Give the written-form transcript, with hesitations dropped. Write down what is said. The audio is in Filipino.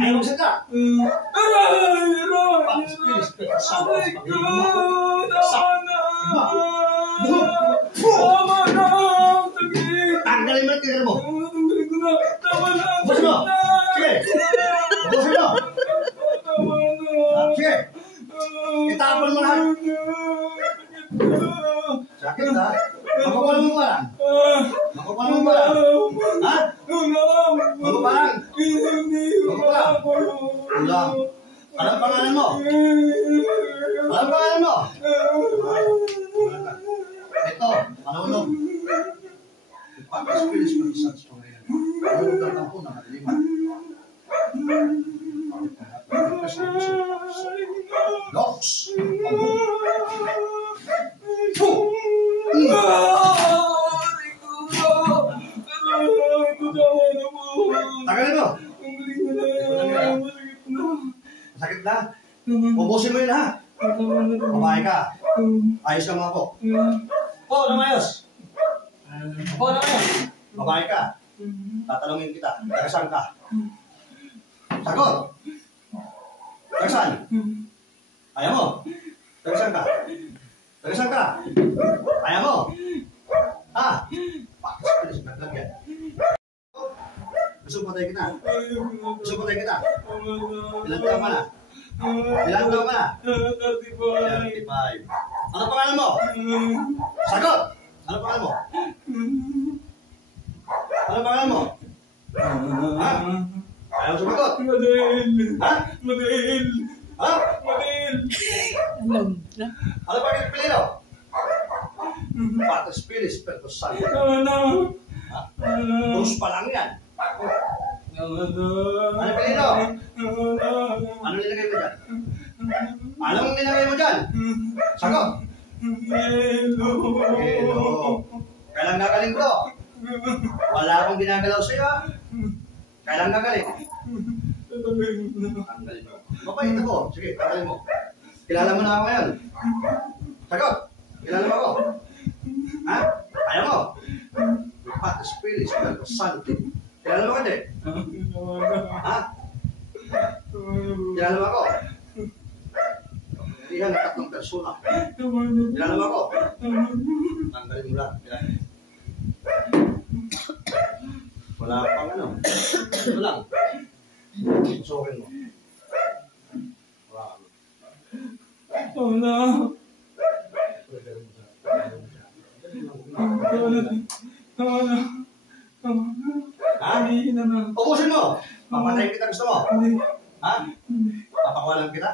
Ayaw mo ka? Tanggalin mo yung tigil mo. Busin mo. Sige. Busin mo. Sige. Itapon mo lahat. Sakit ha? Makapal mo ba lang? Makapal mo ba lang? Ha? Magpaparang? Magpaparang? Ulang. Anong pangalan mo? Anong pangalan mo? Ito, manulong. Ipag-spilis ko sa storya. Manulong lang po na matiliman. Loks! Tagalin mo! Sakit na? Ubusin mo yun ha? Babae ka. Ayos lang ako. Po, nang ayos. Po, nang ayos. Babae ka. Tatanungin kita. Tagasaan ka? Sagot! Tagasaan? Ayaw mo? Tagasaan ka? Tagasaan ka? Ayaw mo? Ha? Pakis, naglagyan. Gusto patay kita? Gusto patay kita? Ilan taon ka na? Ilan taon ka na? 35. Ano pangalan mo? Sagot! Ano pangalan mo? Ano pangalan mo? Ha? Ayaw sumagot? Madel! Ha? Madel! Ha? Madel! Ano pangalan pilino? Patas pilis, pero saan? Ano? Ha? Terus pa lang yan. Ano pilino? Ano nilagay mo dyan? Anong nilagay mo dyan? Sagot! Yelo! Kailang gagaling to? Wala akong ginagalaw sa'yo ha? Kailang gagaling? Tanggalin mo. Mapait ako. Sige, tanggalin mo. Kilala mo na ako ngayon. Sagot! Kilala mo ako? Ha? Ayaw mo? Patas pilis, pero santi. Kilala mo kasi? Ha? Kilala mo ako? Hindi yan, tatlong persona. Kilala mo ako? Tanggalin mo lang. Wala pang ano. Ito lang. Susukin mo. Wala ka. Wala. Ha? Ubusin mo! Papatayin kita, gusto mo? Ha? Papakuha lang kita?